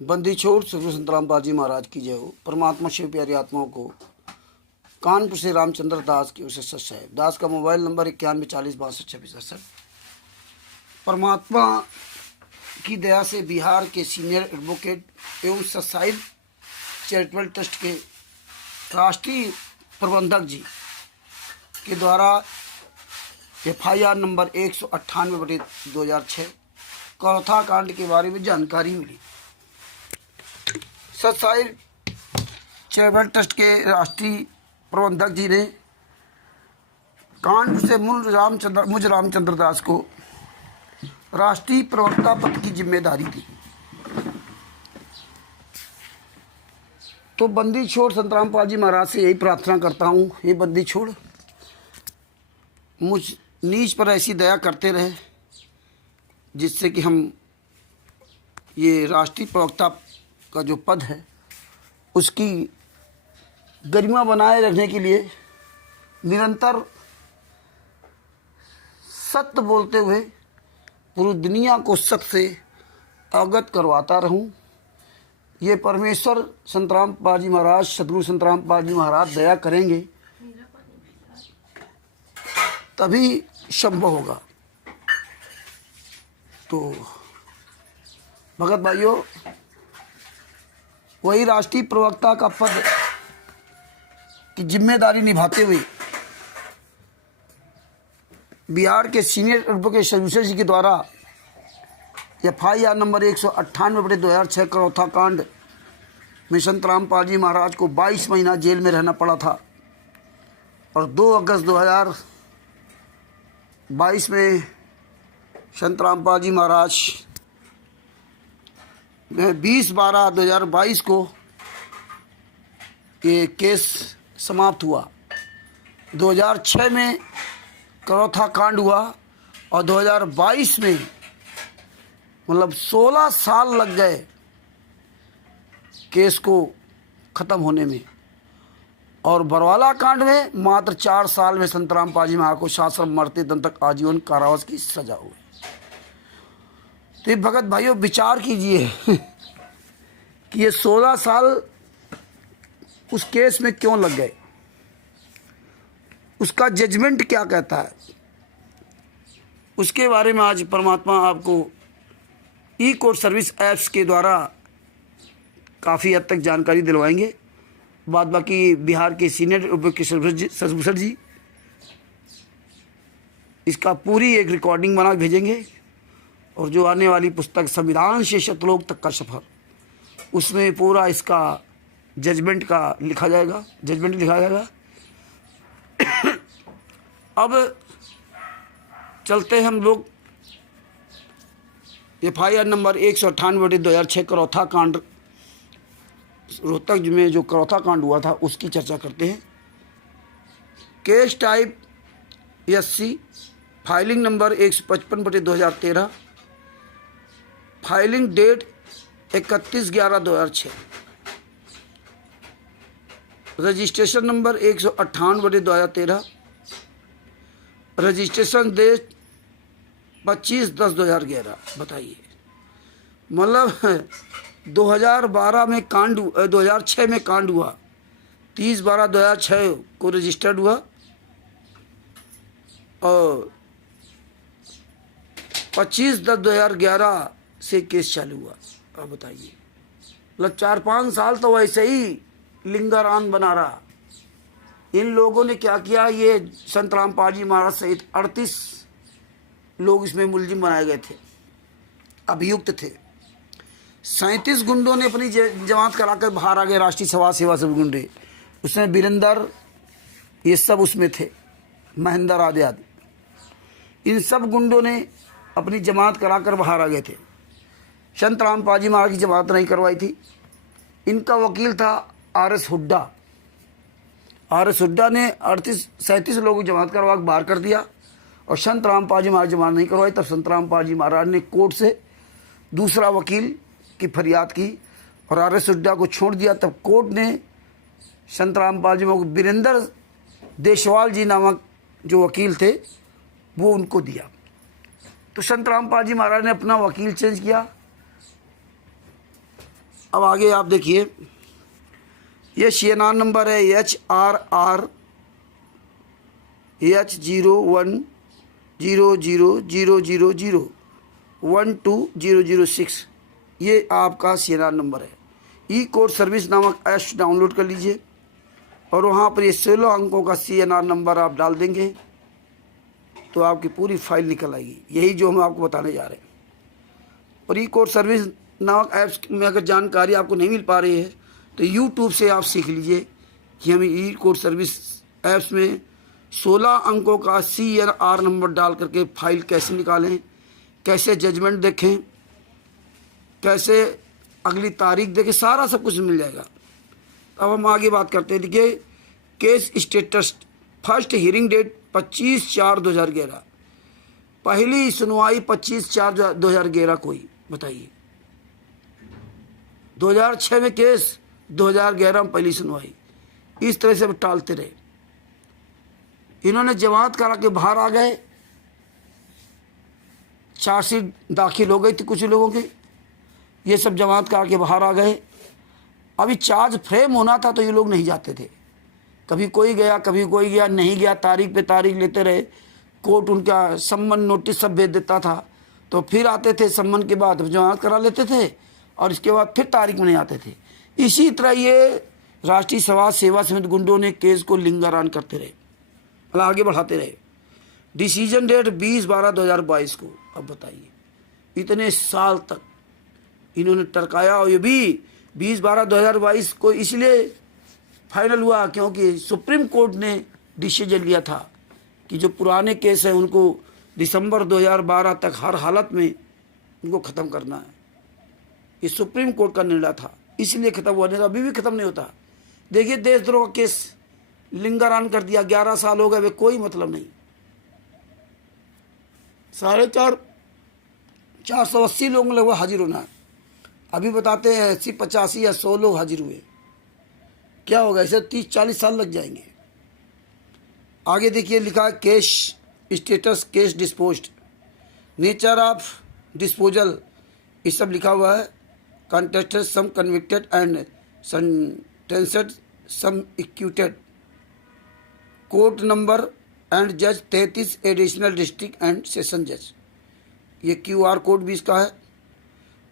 बंदी छोड़ सदगुरु संत रामपाल जी महाराज की जय हो। परमात्मा शिव प्यारी आत्माओं को कानपुर से रामचंद्र दास की ओर से सत साहेब। दास का मोबाइल नंबर 9140622668। परमात्मा की दया से बिहार के सीनियर एडवोकेट एवं सत साहिब चैरिटेबल ट्रस्ट के राष्ट्रीय प्रबंधक जी के द्वारा FIR नंबर 198/2006 कौथा कांड के बारे में जानकारी मिली। सत साहिब चैरिटेबल ट्रस्ट के राष्ट्रीय प्रबंधक जी ने कांड से मुझ रामचंद्र दास को राष्ट्रीय प्रवक्ता पद की जिम्मेदारी दी। तो बंदी छोड़ संत रामपाल जी महाराज से यही प्रार्थना करता हूँ, ये बंदी छोड़ मुझ नीच पर ऐसी दया करते रहे जिससे कि हम ये राष्ट्रीय प्रवक्ता का जो पद है उसकी गरिमा बनाए रखने के लिए निरंतर सत्य बोलते हुए पूरी दुनिया को सत्य से अवगत करवाता रहूं। ये परमेश्वर संत रामपाल जी महाराज, सदगुरु संत रामपाल जी महाराज दया करेंगे तभी संभव होगा। तो भगत भाइयों, वही राष्ट्रीय प्रवक्ता का पद की जिम्मेदारी निभाते हुए बिहार के सीनियर एडवोकेट सर्विसेज जी के द्वारा FIR नंबर 198/2006 कौथा कांड में संत रामपाल जी महाराज को 22 महीना जेल में रहना पड़ा था और 2 अगस्त 2022 में संत रामपाल जी महाराज 20/12/2022 को ये केस समाप्त हुआ। 2006 में कौथा कांड हुआ और 2022 में मतलब 16 साल लग गए केस को ख़त्म होने में, और बरवाला कांड में मात्र 4 साल में संत रामपाल जी महाराज को शासन मरते दम तक आजीवन कारावास की सजा हुई। तो ये भगत भाइयों विचार कीजिए कि ये 16 साल उस केस में क्यों लग गए, उसका जजमेंट क्या कहता है, उसके बारे में आज परमात्मा आपको ई-कोर्ट सर्विस ऐप्स के द्वारा काफ़ी हद तक जानकारी दिलवाएंगे। बाद बाकी बिहार के सीनियर एडवोकेट सर जी इसका पूरी एक रिकॉर्डिंग बना भेजेंगे, और जो आने वाली पुस्तक संविधान से शतलोक तक का सफ़र, उसमें पूरा इसका जजमेंट लिखा जाएगा। अब चलते हैं हम लोग FIR नंबर 198/2006 कौथा कांड, रोहतक में जो कौथा कांड हुआ था उसकी चर्चा करते हैं। Case type SC, filing number 155/2013, filing date 31/11/2006, registration number 198/2013, registration date 25/10/2011। बताइए, मतलब 2012 में कांड 2006 में कांड हुआ, 30/12/2006 को रजिस्टर्ड हुआ और 25/10/2011 से केस चालू हुआ। अब बताइए, मतलब 4-5 साल तो वैसे ही लिंगारान बना रहा। इन लोगों ने क्या किया, ये संत रामपाल जी महाराज सहित 38 लोग इसमें मुलजिम बनाए गए थे, अभियुक्त थे। 37 गुंडों ने अपनी जमात कराकर बाहर आ गए, राष्ट्रीय सभा सेवा सब गुंडे, उसमें वीरेंद्र ये सब उसमें थे, महेंद्र आदि। इन सब गुंडों ने अपनी जमात कराकर बाहर आ गए थे। संत रामपाल जी महाराज की जमात नहीं करवाई थी। इनका वकील था RS हुड्डा। RS हुड्डा ने 37 लोगों की जमात करवा बाहर कर दिया और संत रामपाल जी महाराज जमात नहीं करवाई। तब संत रामपाल जी महाराज ने कोर्ट से दूसरा वकील की फरियाद की और RS हुड्डा को छोड़ दिया। तब कोर्ट ने संत रामपाल जी महाराज को वीरेंद्र देशवाल जी नामक जो वकील थे वो उनको दिया। तो संत रामपाल जी महाराज ने अपना वकील चेंज किया अब आगे आप देखिए, ये CNR नंबर है HRR H0100000120006, ये आपका CNR नंबर है। ई कोड सर्विस नामक ऐप डाउनलोड कर लीजिए और वहाँ पर ये 16 अंकों का CNR नंबर आप डाल देंगे तो आपकी पूरी फाइल निकल आएगी। यही जो हम आपको बताने जा रहे हैं। और ई कोड सर्विस नामक ऐप्स में अगर जानकारी आपको नहीं मिल पा रही है तो यूट्यूब से आप सीख लीजिए कि हम ई कोड सर्विस ऐप्स में 16 अंकों का CNR नंबर डाल करके फाइल कैसे निकालें, कैसे जजमेंट देखें, कैसे अगली तारीख देखें, सारा सब कुछ मिल जाएगा। अब हम आगे बात करते हैं। देखिए, case status, first hearing date 25/4/2011, पहली सुनवाई 25/4/2011 को ही, बताइए। 2006 में केस, 2011 में पहली सुनवाई। इस तरह से टालते रहे। इन्होंने जमानत करा के बाहर आ गए, चार्जशीट दाखिल हो गई थी कुछ लोगों की, ये सब जमानत करा के बाहर आ गए। अभी चार्ज फ्रेम होना था तो ये लोग नहीं जाते थे। कभी कोई गया, कभी कोई गया, नहीं गया, तारीख पे तारीख लेते रहे। कोर्ट उनका सम्मन नोटिस सब भेज देता था, तो फिर आते थे, सम्मन के बाद जमानत करा लेते थे और इसके बाद फिर तारीख में नहीं आते थे। इसी तरह ये राष्ट्रीय समाज सेवा समिति गुंडों ने केस को लिंगारान करते रहे, मतलब आगे बढ़ाते रहे। डिसीजन डेट 20/12/2022 को। अब बताइए, इतने साल तक इन्होंने टरकाया, और ये भी 20/12/2022 को इसलिए फाइनल हुआ क्योंकि सुप्रीम कोर्ट ने डिसीजन लिया था कि जो पुराने केस हैं उनको दिसंबर 2012 तक हर हालत में उनको ख़त्म करना है। ये सुप्रीम कोर्ट का निर्णय था, इसलिए ख़त्म हुआ, नहीं तो अभी भी ख़त्म नहीं होता। देखिए, देशद्रोह का केस लिंगारान कर दिया, 11 साल हो गए, वे कोई मतलब नहीं। 480 लोगों लगभग हाजिर होना है। अभी बताते हैं 80, 85 या 100 लोग हाजिर हुए। क्या होगा, ऐसे 30-40 साल लग जाएंगे। आगे देखिए, लिखा है case status, case disposed, nature of disposal, ये सब लिखा हुआ है। Contested, some convicted and sentenced, some acquitted, court number and जज 33 एडिशनल डिस्ट्रिक्ट एंड सेशन जज। ये QR कोड भी इसका है।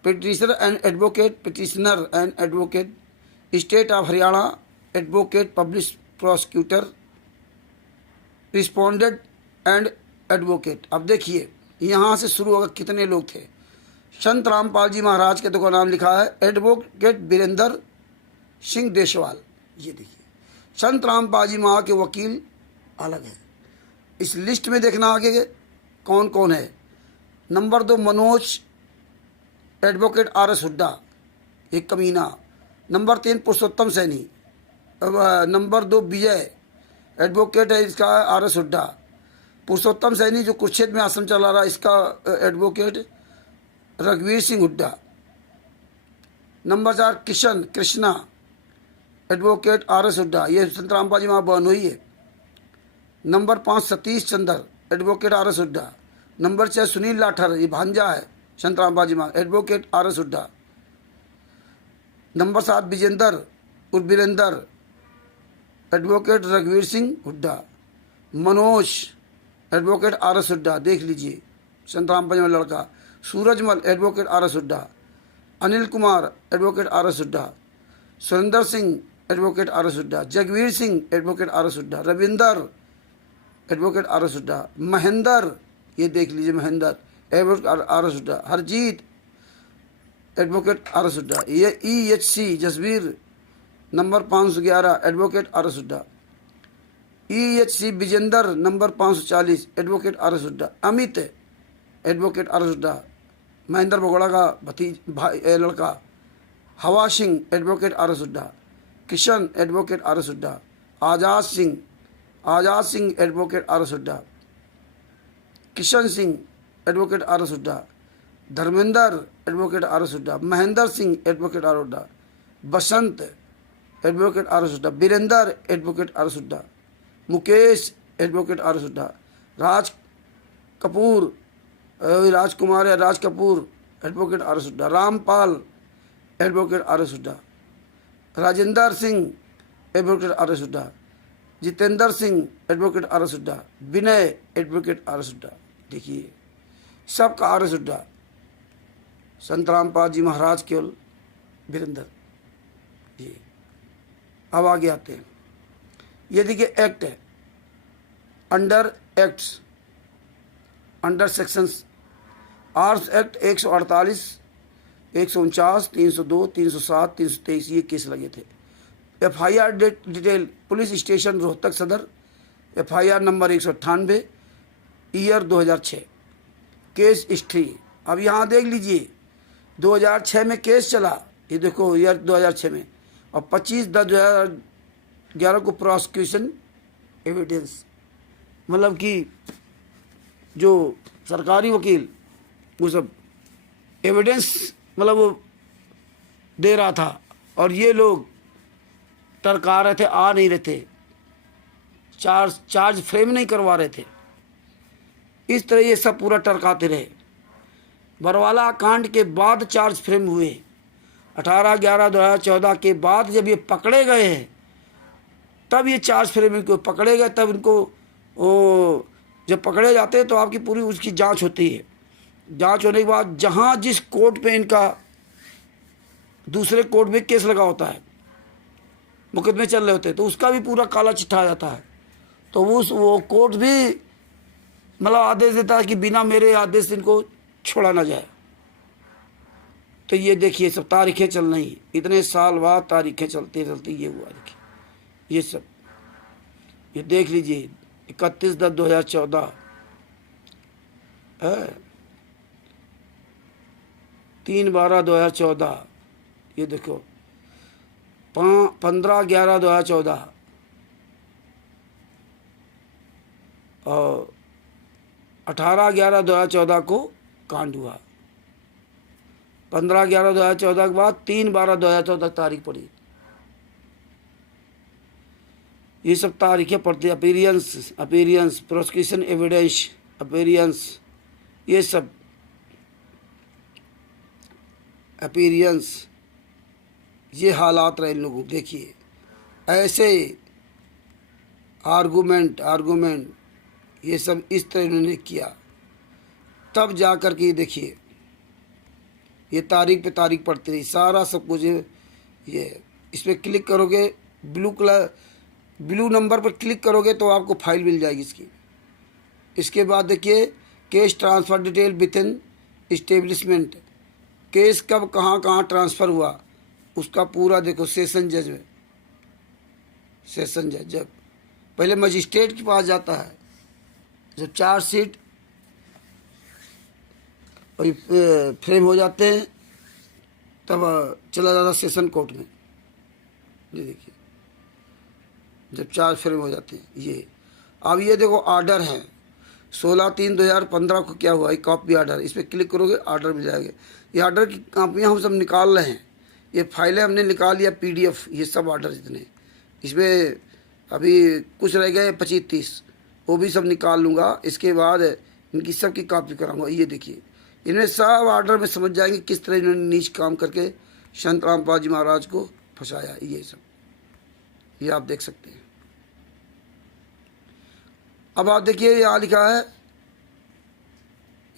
Petitioner and advocate, petitioner and advocate, state of Haryana, advocate, public prosecutor, respondent and advocate. अब देखिए, यहाँ से शुरू होगा कितने लोग थे। संत रामपाल जी महाराज के तो नाम लिखा है, एडवोकेट वीरेंद्र सिंह देशवाल। ये देखिए, संत रामपाल जी महाराज के वकील अलग है। इस लिस्ट में देखना आगे कौन कौन है। Number 2 Manoj, advocate RS Hooda, एक कमीना। नंबर 3 पुरुषोत्तम सैनी। नंबर 2 विजय, एडवोकेट है, इसका RS हुड्डा। पुरुषोत्तम सैनी जो कुरुक्षेत्र में आश्रम चला रहा है, इसका एडवोकेट रघुवीर Singh Hooda. Number 4 Kishan Krishna, advocate RS Hooda, ये संत रामपाल जी वहाँ बहन हुई है। Number 5 Satish Chandra, advocate RS Hooda. Number 6 Sunil Lathar, ये भांजा है Sant Rampal ji Maharaj, advocate RS Hooda. Number 7 Vijender उर्फ वीरेंद्र, एडवोकेट रघुवीर सिंह हुड्डा। मनोज, एडवोकेट RS हुड्डा, देख लीजिए संत रामपाल जी महाराज लड़का। Surajmal, advocate RS Hooda. Anil Kumar, advocate RS Hooda. Surendra Singh, advocate RS Hooda. Jagveer Singh, advocate RS Hooda. Ravinder, advocate RS Hooda. Mahendra, ये देख लीजिए Mahendra, advocate RS Hooda. Harjeet, advocate RS Hooda. ये EHC Jasveer, number 511, advocate RS Hooda. EHC Vijender, number 540, advocate RS Hooda. Amit, advocate RS Hooda, Mahendra Bagoda का लड़का। Hawa Singh, advocate RS Hooda. Kishan, advocate RS Hooda. Azad Singh, advocate RS Hooda. Kishan Singh, advocate RS Hooda. Dharmendra, advocate RS Hooda. Mahendra Singh, advocate RS Hooda. Basant, advocate RS Hooda. Virender, advocate RS Hooda. Mukesh, advocate RS Hooda. Raj Kapoor, Rajkumar या Raj Kapoor, advocate RS Hooda. Rampal, advocate R S Hooda, Rajendra Singh advocate R S Hooda, Jitendra Singh advocate R S Hooda, Vinay advocate R S Hooda. देखिए सबका are S Hooda, संत रामपाल जी महाराज केवल वीरेंद्र जी। अब आगे आते हैं, ये देखिए एक्ट है, under acts, under sections arms act 148, 149, 302, 307, 323 ये केस लगे थे। FIR detail police station Rohtak सदर, FIR number 198, year 2006। Case history अब यहाँ देख लीजिए, 2006 में केस चला, ये देखो ईयर 2006 में, और 25/10/2011 को प्रोसिक्यूशन एविडेंस, मतलब कि जो सरकारी वकील वो सब एविडेंस मतलब वो दे रहा था, और ये लोग टरका रहे थे, आ नहीं रहे थे, चार्ज फ्रेम नहीं करवा रहे थे। इस तरह ये सब पूरा टरकाते रहे। बरवाला कांड के बाद चार्ज फ्रेम हुए, 18/11/2014 के बाद जब ये पकड़े गए हैं तब ये चार्ज फ्रेम इनको पकड़े गए, तब इनको जब पकड़े जाते हैं तो आपकी पूरी उसकी जांच होती है। जांच होने के बाद जहां जिस कोर्ट पे इनका दूसरे कोर्ट में केस लगा होता है, मुकदमे चल रहे होते हैं, तो उसका भी पूरा काला चिट्ठा आ जाता है। तो वो कोर्ट भी मतलब आदेश देता है कि बिना मेरे आदेश से इनको छोड़ा ना जाए। तो ये देखिए सब तारीखें चल रही, इतने साल बाद तारीखें चलते चलते ये हुआ। देखिए ये सब, ये देख लीजिए 31/10/2014 है, 3/12/2014, ये देखो 15/11/2014 और 18/11/2014 को कांड हुआ। 15/11/2014 के बाद 3/12/2014 तारीख पड़ी। ये सब तारीखें पड़ती है। अपीरियंस, प्रोसिक्यूशन एविडेंस, अपीरियंस, ये सब अपीरियंस, ये हालात रहे इन लोगों। देखिए ऐसे आर्गूमेंट ये सब इस तरह इन्होंने किया, तब जा कर के देखिए ये तारीख पे तारीख पड़ती रही, सारा सब कुछ। ये इस पर क्लिक करोगे, ब्लू नंबर पर क्लिक करोगे तो आपको फाइल मिल जाएगी इसकी। इसके बाद देखिए case transfer detail with in establishment, case कब कहाँ ट्रांसफ़र हुआ उसका पूरा देखो। सेशन जज में, सेशन जज जब पहले मजिस्ट्रेट के पास जाता है, जब चार्जशीट फ्रेम हो जाते हैं तब चला जाता सेशन कोर्ट में। ये देखिए जब चार्ज फ्रेम हो जाते हैं ये। अब ये देखो आर्डर है 16/3/2015 को क्या हुआ, एक कॉपी आर्डर, इस पर क्लिक करोगे आर्डर मिल जाएगा। ये आर्डर की कापियाँ हम सब निकाल रहे हैं, ये फाइलें हमने निकाल लिया PDF, ये सब आर्डर जितने, इसमें अभी कुछ रह गए 25-30, वो भी सब निकाल लूँगा। इसके बाद इनकी सब की कॉपी कराऊंगा। ये देखिए इन्हें सब आर्डर में समझ जाएंगे किस तरह इन्होंने नीच काम करके संत रामपाल जी महाराज को फंसाया। ये सब ये आप देख सकते हैं। अब आप देखिए यहाँ लिखा है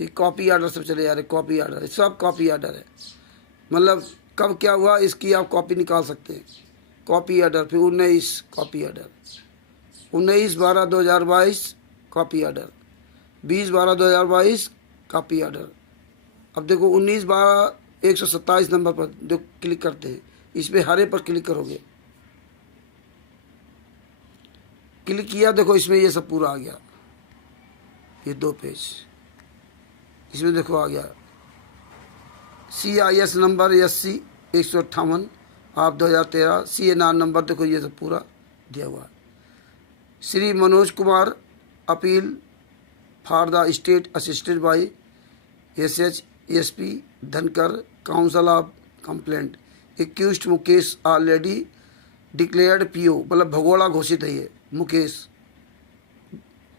ये कॉपी आर्डर सब चले जा रहे, कॉपी आर्डर, सब कॉपी आर्डर है। मतलब कब क्या हुआ इसकी आप कॉपी निकाल सकते हैं। कॉपी आर्डर, फिर 19 copy order, 19/12/2022 copy order, 20/12/2022 copy order. अब देखो 19/12/127 नंबर पर जो क्लिक करते हैं, इस पर हरे पर क्लिक करोगे, क्लिक किया, देखो इसमें ये सब पूरा आ गया। ये 2 पेज इसमें देखो आ गया। CIS नंबर SC 158 आप 2013, CNR नंबर देखो ये सब पूरा दिया हुआ है। Shri Manoj Kumar appeal for the state assisted by SHSP Dhankar counsel of complaint accused Mukesh already declared PO, मतलब भगोड़ा घोषित है ये Mukesh.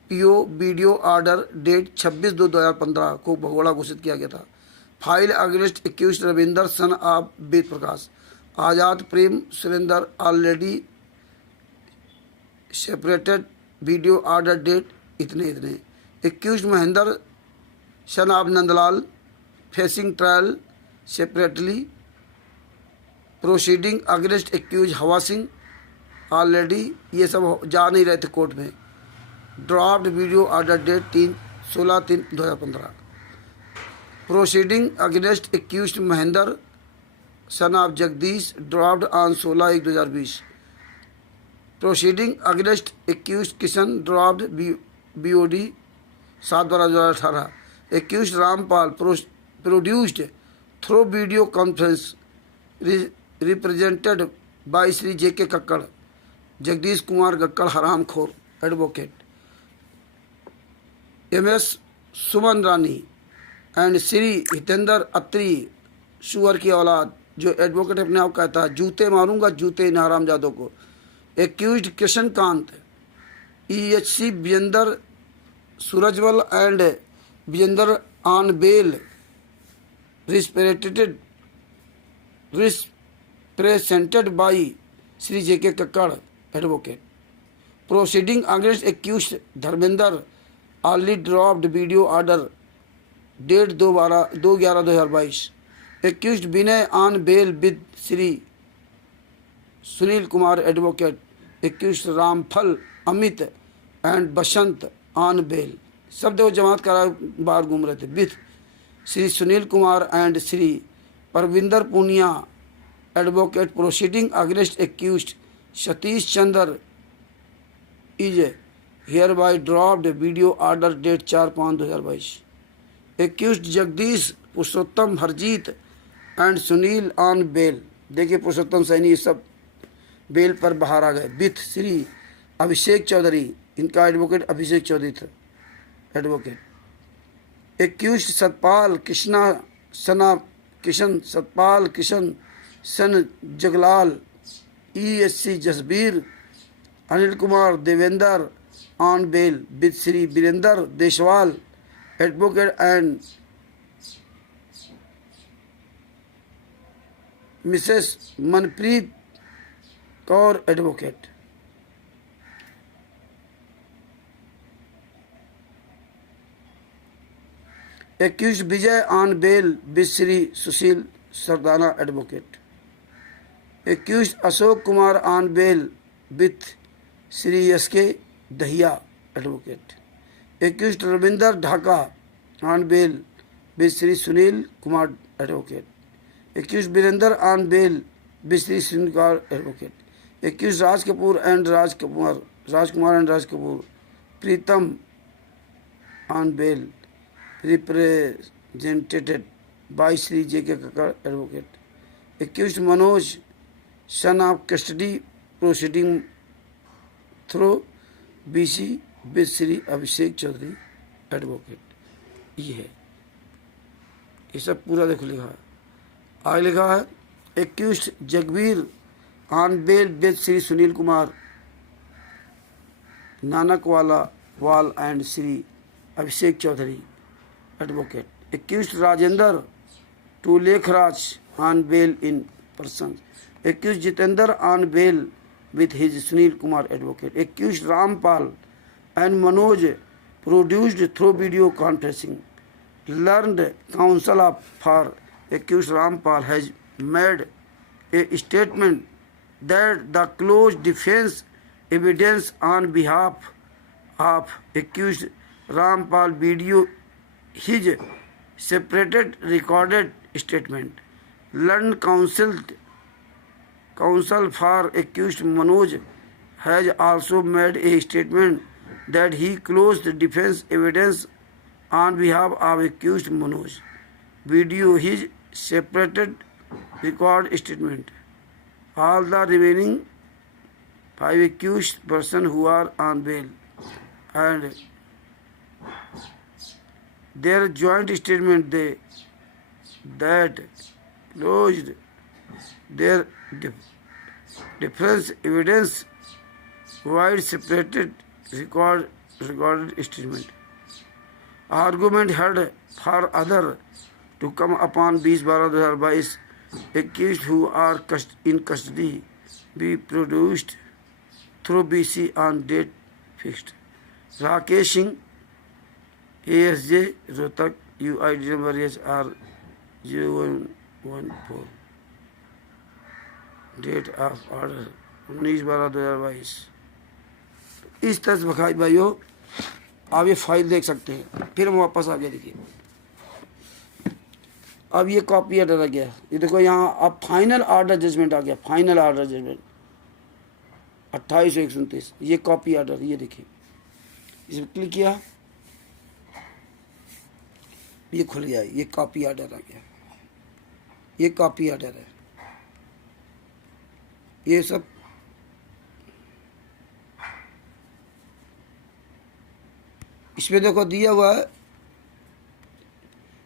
PO video order date 26/2/2015 को भगोड़ा घोषित किया गया था। File against accuse Ravinder son of Ved Prakash, Azad Prem Surender already separated, video order date इतने इतने। Accuse Mahendra son of Nandlal facing trial separately, proceeding against accuse हवा सिंह ऑलरेडी, ये सब जा नहीं रहे थे कोर्ट में। Draft video order date 16/3/2015। Proceeding against accused Mahendra son of Jagdish draft on 16/1/2020। Proceeding against accused Kishan draft BOD 7/12/2018। Accused Rampal produced through video conference represented by Shri JK Kakkar, Jagdish Kumar Kakkar हरामखोर advocate, MS Suman Rani and Shri Hitendra Atri सुअर की औलाद, जो एडवोकेट अपने आप कहता है, जूते मारूंगा जूते इन हरामजादों को। Accused Krishan Kant EHC Vijender Surajwal and Vijender on bail represented by Shri JK Kakkar advocate. Proceeding against accused Dharmendra only dropped video order date 2/11/2022। Accused Vinay on bail with Shri Sunil Kumar advocate. Accused Ramphal Amit and Basant on bail, सब देखो जमात करा बाहर घूम रहे थे, with Shri Sunil Kumar and Shri Parvinder Punia advocate. Proceeding against accused Satish Chandra is here by dropped video order date 4/5/2022। Accused Jagdish Purushottam Harjeet and Sunil on bail, देखिए पुरुषोत्तम सैनी सब बेल पर बाहर आ गए, विथ श्री अभिषेक चौधरी, इनका एडवोकेट अभिषेक चौधरी था एडवोकेट। एक्यूज्ड सतपाल कृष्णा सना Kishan Satpal Kishan son Jaglal ESC Jasbir Anil Kumar Devender on bail with Shri Virender Deswal advocate and Mrs Manpreet Kaur advocate. Accused Vijay on bail with Shri Sushil Sardana advocate. Accused Ashok Kumar on bail with Shri SK Dahiya advocate. Accused Ravinder Dhaka on bail with Shri Sunil Kumar advocate. Accused Virender on bail with Shri Sunil Kumar advocate. Accused Rajkumar and Rajkapoor Pritam on bail represented by Shri JK Kakkar advocate. Accused Manoj son of custody proceeding through BC with Shri Abhishek Chaudhary advocate. ये है, ये सब पूरा देखो लिखा है। आगे लिखा है accused Jagbir on bail with Shri Sunil Kumar Nanakwala वाल and Shri Abhishek Chaudhary advocate. Accused Rajendra to Lekhraj on bail in person. Accused Jitendra on bail with his Sunil Kumar advocate. Accused Rampal and Manoj produced through video conferencing. Learned counsel for accused Rampal has made a statement that the closed defense evidence on behalf of accused Rampal video his separated recorded statement. Learned counsel for accused Manoj has also made a statement that he closed the defense evidence on behalf of accused Manoj. Video his separated record statement. All the remaining 5 accused persons who are on bail and their joint statement that closed their difference evidence wide separated recorded statement. Argument heard for other to come upon 20/12/2022 accused who are in custody be produced through BC on date fixed. Rakesh Singh, ASJ, Rohtak, UID number HR 0114. Date of order 19/12/2022। इस तरह से बखाई भाइयों आप ये file देख सकते हैं। फिर हम वापस आ गए, देखिए अब ये कॉपी ऑर्डर आ गया। ये देखो यहाँ अब फाइनल ऑर्डर जजमेंट आ गया। फाइनल ऑर्डर जजमेंट 28/129, ये कॉपी ऑर्डर, ये देखिए इस पर क्लिक किया, ये खुल गया, ये कॉपी ऑर्डर आ गया। ये कॉपी ऑर्डर है, ये सब इसमें देखो दिया हुआ है।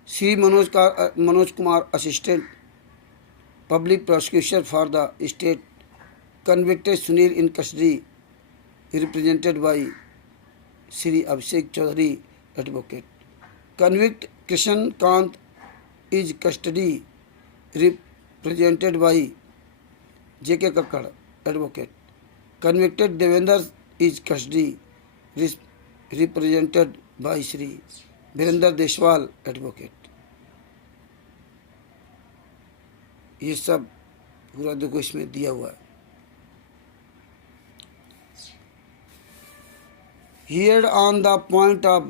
Shri Manoj Kumar assistant public prosecutor for the state convicted Sunil in custody represented by Shri Abhishek Chaudhary advocate. Convict Krishan Kant is custody represented by J.K. Kakkad advocate. Convicted Devendra is custody represented by Shri Virender Deshwal advocate. ये सब पूरा देखो इसमें दिया हुआ है। Here on the point of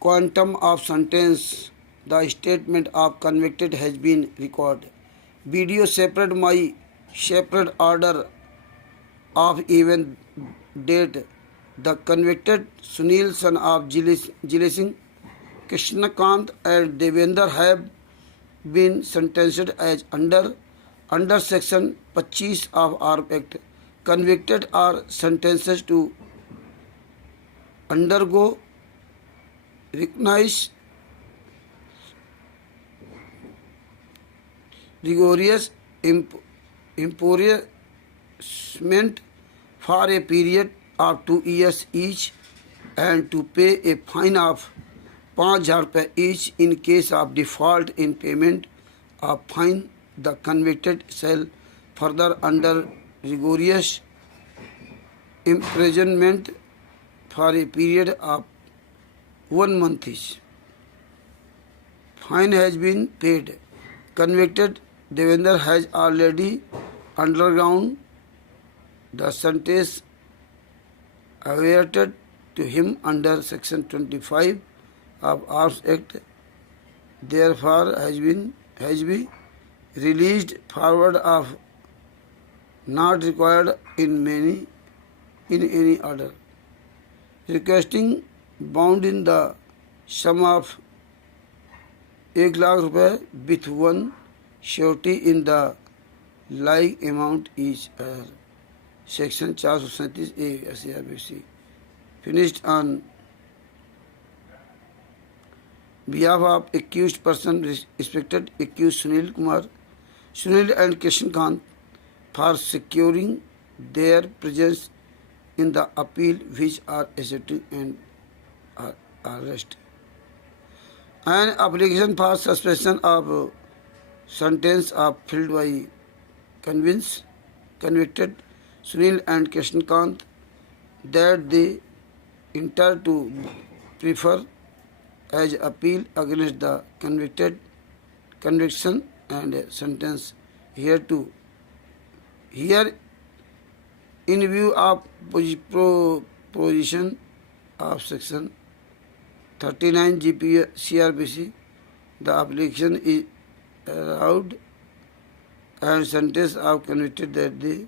quantum of sentence, the statement of convicted has been recorded. Video separate my separate order of even date. The convicted Sunil son of Jile Singh, Krishnakant and Devendra have been sentenced as under section 25 of ARP Act. Convicted are sentenced to undergo recognized rigorous imprisonment for a period of 2 years each and to pay a fine of 5,000 rupees each in case of default in payment of fine. The convicted shall further under rigorous imprisonment for a period of 1 month each. Fine has been paid. Convicted Devendra has already undergone the sentence awaited to him under section 25 of Arms Act. Therefore has been released forward of not required in any order. Requesting bound in the sum of 1,00,000 rupees with one surety in the like amount each. Section 437A SARBC. Finished on behalf of accused person, respected accused Sunil and Krishan Kant for securing their presence in the appeal which are accepted and arrest. An application for suspension of sentence of filed by convicted Sunil and Krishan Kant that they enter to prefer as appeal against the conviction and sentence here in view of provision of section 39 CRPC, the application is allowed and sentence of convicted that they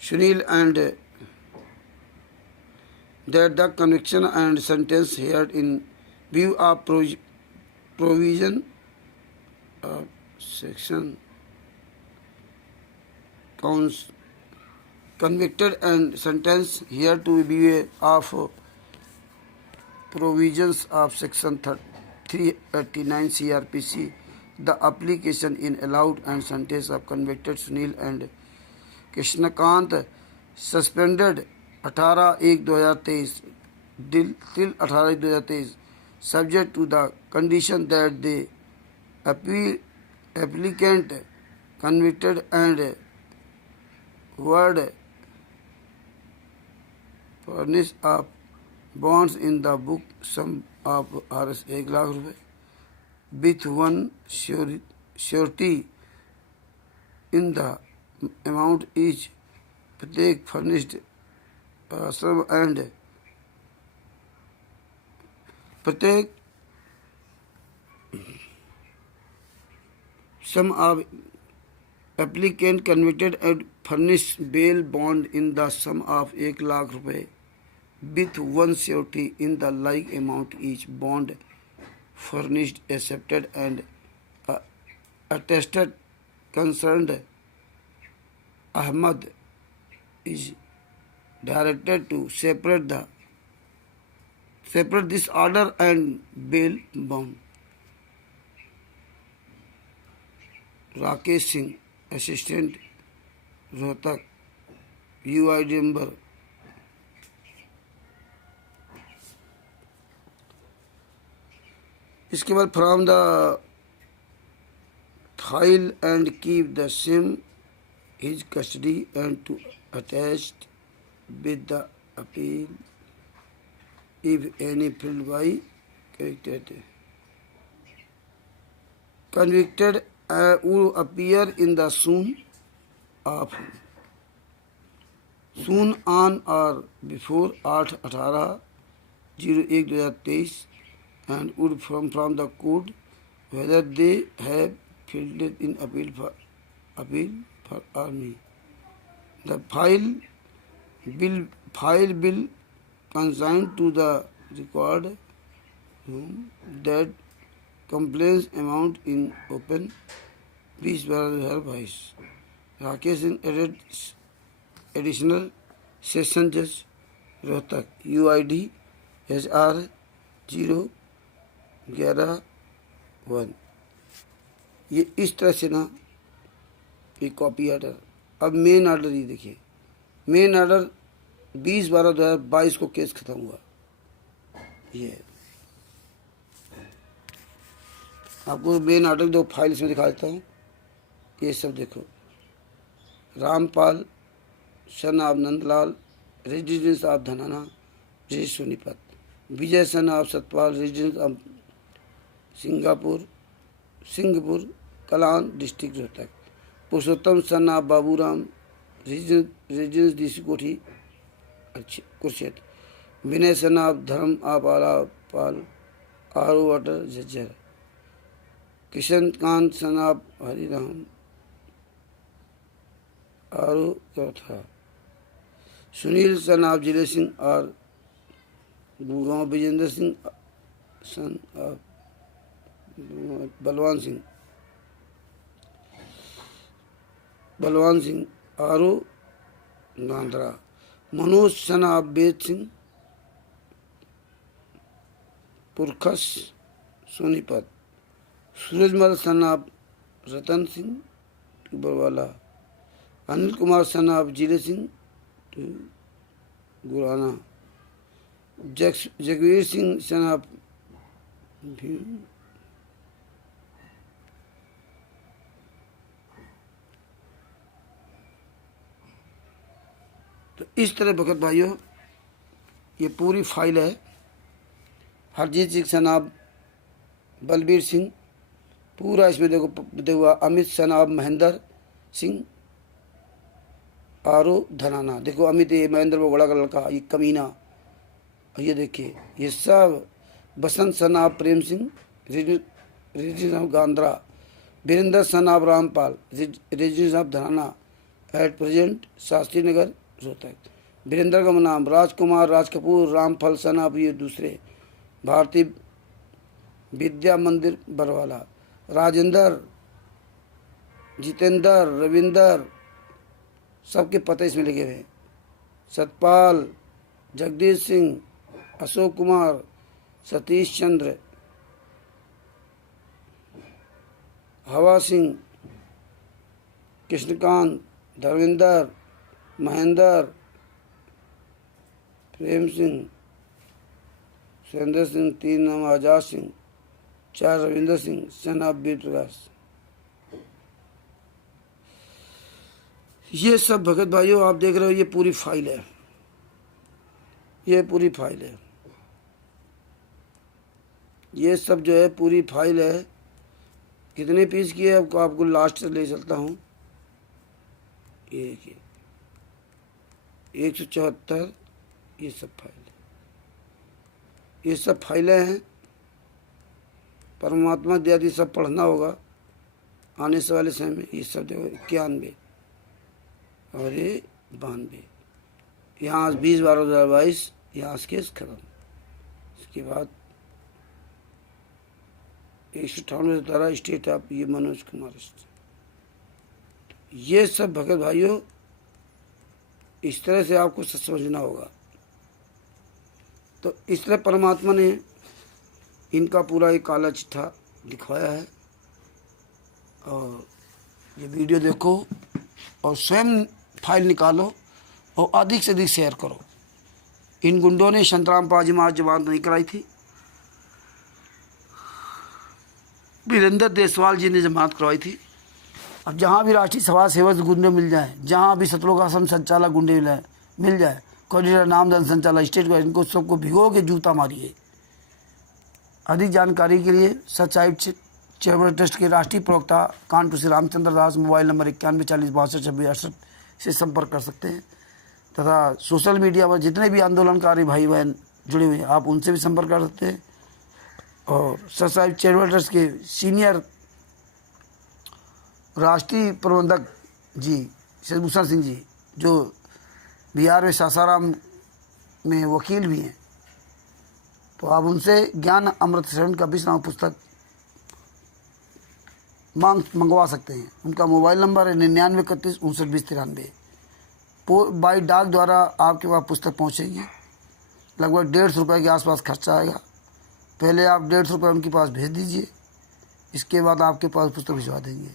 Sunil and that the conviction and sentence heard in view of provision of section convicted and sentence here to be of provisions of section 389 CRPC, the application in allowed and sentence of convicted Sunil and Krishnakant suspended 18/1/2023 till 18/2023, subject to the condition that the applicant convicted and word furnish of bonds in the book sum of Rs 1 lakh रुपए with one surety in the amount each प्रत्येक furnished sum and प्रत्येक sum of applicant convicted and furnished bail bond in the sum of 1 lakh रुपए with one surety in the like amount each bond furnished accepted and attested concerned Ahmad is directed to separate this order and bail bond. Rakesh Singh, assistant Rohtak, UID number इसके बाद from the file and keep the same his custody and to attached with the appeal if any filed by convicted will appear in the soon on or before 8/18/01/2023 and would from the court whether they have filled in appeal for army. The file will consign to the record room that complaints amount in open. Please bear vice. Rakesh Singh additional session judge Rohtak UID HR 011। ये इस तरह से ना ये copy order. अब main order ये देखिए, main order 20/12/2022 को केस खत्म हुआ। ये आपको मेन ऑर्डर दो फाइल इसमें दिखा देता हूँ। ये सब देखो, Rampal son of Nandlal residence of Dhanana residence Sonipat, Vijay son of Satpal residence of Singhpur Kalan district Rohtak, Purushottam son of Baburam residence DC Kothi Kurukshetra, Vinay son of Dharm of Alapal R O वाटर Jhajjar, Kishan Kant son of Hariram R O चौथा, सुनील सन ऑफ जिले सिंह और Gurgaon, Vijender Singh son of Balwan Singh R O Nandra, Manoj son of Bed Singh Purkhas Sonipat, Surajmal son of Ratan Singh Barwala, Anil Kumar sun of Jile Singh Gurana, Jagveer Singh son of तो इस तरह भगत भाइयों ये पूरी file है। हरजीत सिंह सन ऑफ बलबीर सिंह पूरा इसमें देखो हुआ, अमित सन ऑफ महेंद्र सिंह आरो धनाना, देखो अमित ये महेंद्र वो बड़ा लड़का ये कमीना, ये देखिए ये सब, Basant son of Prem Singh residence of Gandhra, Virender son of Rampal residence of Dhanana at present Shastri Nagar Rohtak, Virender का नाम राजकुमार राज कपूर रामफल सन ऑफ ये दूसरे भारतीय विद्या मंदिर बरवाला, राजेंद्र जितेंद्र रविंदर सबके पते इसमें लिखे हुए हैं, सतपाल जगदीश सिंह अशोक कुमार सतीश चंद्र हवा सिंह कृष्णकांत धर्मेंद्र महेंद्र प्रेम सिंह सुरेंद्र सिंह, 3 नाम आजाद सिंह, 4 रविंदर सिंह, सन ऑफ वीर प्रकाश। ये सब भगत भाइयों आप देख रहे हो, ये पूरी फाइल है, ये पूरी फाइल है, ये सब जो है पूरी फाइल है। कितने पीस की है आपको लास्ट से ले चलता हूँ। ये देखिए 174, ये सब फाइल है, ये सब फाइलें हैं। परमात्मा इत्यादि सब पढ़ना होगा आने से वाले समय में। ये सब देखो 91 और ये 92, यहाँ 20/12/2022 यहाँ केस खत्म। इसके बाद 198 धारा स्टेट ऑफ ये मनोज कुमार। ये सब भगत भाइयों इस तरह से आपको समझना होगा। तो इस तरह परमात्मा ने इनका पूरा एक काला चिट्ठा लिखवाया है। और ये वीडियो देखो और स्वयं फाइल निकालो और अधिक से अधिक शेयर करो। इन गुंडों ने संतराम पाजी मार जमानत नहीं कराई थी, वीरेंद्र देसवाल जी ने जमानत करवाई थी। अब जहाँ भी राष्ट्रीय समाज सेवक गुंडे मिल जाए, जहाँ भी सतलोक आश्रम संचालक गुंडे मिल जाए, कोऑर्डिनेटर नामदान संचालक स्टेट को, इनको सबको भिगो के जूता मारिए। अधिक जानकारी के लिए सच्चाई चैरिटेबल ट्रस्ट के राष्ट्रीय प्रवक्ता कानपुर से रामचंद्र दास, मोबाइल नंबर 9140626268 से संपर्क कर सकते हैं। तथा सोशल मीडिया पर जितने भी आंदोलनकारी भाई बहन जुड़े हुए हैं आप उनसे भी संपर्क कर सकते हैं। और सच्चाई चैरिटेबल ट्रस्ट के सीनियर राष्ट्रीय प्रबंधक जी शशिभूषण सिंह जी, जो बिहार में सासाराम में वकील भी हैं, तो आप उनसे ज्ञान अमृत शरण का 20 नाम पुस्तक मंगवा सकते हैं। उनका मोबाइल नंबर है 9931592093। बाई डाक द्वारा आपके पास पुस्तक पहुंचेगी। लगभग 150 रुपये के आसपास खर्चा आएगा। पहले आप 150 रुपये उनके पास भेज दीजिए, इसके बाद आपके पास पुस्तक भिजवा देंगे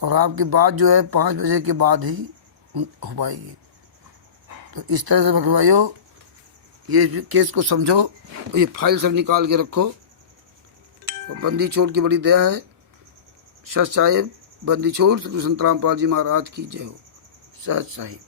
और आपकी बात जो है 5 बजे के बाद ही हो पाएगी। तो इस तरह से भगवाइयों ये केस को समझो और ये फाइल सब निकाल के रखो। तो बंदी छोड़ की बड़ी दया है। सच साहिब बंदी छोड़ श्री संतराम पाल जी महाराज की जय हो। सच साहिब।